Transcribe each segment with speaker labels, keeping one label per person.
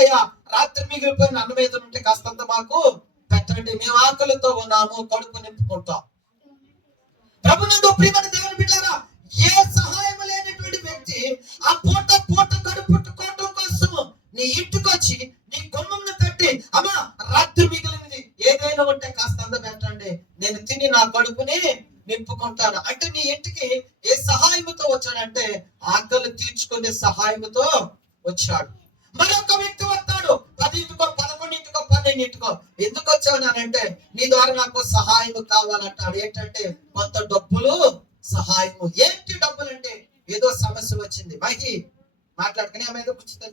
Speaker 1: అయ్యా రాత్రి మిగిలిపోయిన అన్నం ఏదో ఉంటే కాస్తంత మాకు పెట్టండి. మేము ఆకలితో ఉన్నాము కడుపు నింపుకుంటాం. ప్రభునందు ప్రియమైన దేవుని బిడ్డారా ఏ సహాయం లేనటువంటి వ్యక్తి ఆ పూట పూట కడుపు పుట్టుకోవటం కోసం నీ ఇంటికి వచ్చి నీ గుమ్మంను తట్టి అమ్మా రాత్రి మిగిలినది ఏదైనా ఉంటే కాస్త అంద పెట్టండి. నేను తిని నా కడుపుని నింపుకుంటాను. అంటే నీ ఇంటికి ఏ సహాయముతో వచ్చాడంటే ఆకలి తీర్చుకునే సహాయముతో వచ్చాడు. మరొక వ్యక్తి పదకొండింటికో పన్నెండింటికో ఎందుకు వచ్చావు అంటే నీ ద్వారా నాకు సహాయం కావాలంటాడు ఏంటంటే కొంత డబ్బులు సహాయము. ఏంటి డబ్బులు అంటే ఏదో సమస్య వచ్చింది. మహి మాట్లాడుకుని ఆమె ఏదో కూర్చుంది.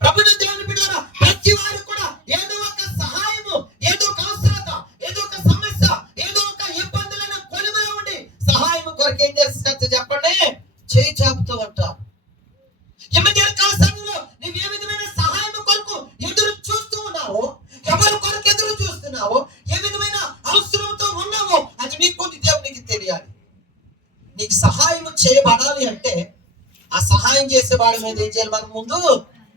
Speaker 1: ప్రభుత్వ దేవుని బిడ్డారా ప్రతి వారు కూడా ఏదో ఒక సహాయము ఏదో ఒక అవసరత ఏదో ఒక సమస్య ఏదో ఒక ఇబ్బందులను కొలుములో ఉండి సహాయం కొరకు ఏం చేస్తున్నట్టు చెప్పండి. చేయి చాపుతూ ఉంటారు. నీకు సహాయం చేయబడాలి అంటే ఆ సహాయం చేసేవాడి మీద ఏం చేయాలి మనం ముందు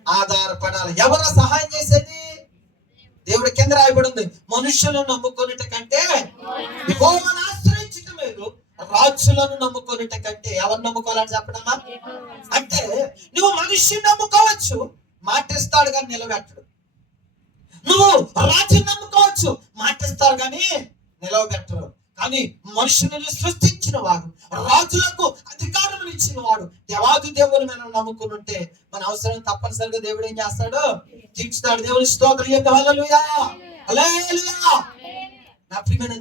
Speaker 1: ఆధారపడాలి. ఎవరు సహాయం చేసేది? దేవుడి కింద రాయబడి ఉంది మనుషులను నమ్ముకున్నట కంటే యెహోవాను ఆశ్రయించటం మేలు రాజులను నమ్ముకున్నట కంటే. ఎవరు నమ్ముకోవాలని చెప్పడమా? అంటే నువ్వు మనిషిని నమ్ముకోవచ్చు మాటిస్తాడు కానీ నిలబెట్టడు. నువ్వు రాజుని నమ్ముకోవచ్చు మాటిస్తాడు కానీ నిలవబెట్టరు కానీ మనుషులను సృష్టించిన వాడు రాజులకు అధికారం ఇచ్చిన వాడు దేవాది దేవుని మనం నమ్ముకుని ఉంటే మన అవసరం తప్పనిసరిగా దేవుడు ఏం చేస్తాడు? తీర్చుతాడు దేవుని స్తోత్రం యొక్క నా ప్రియమైన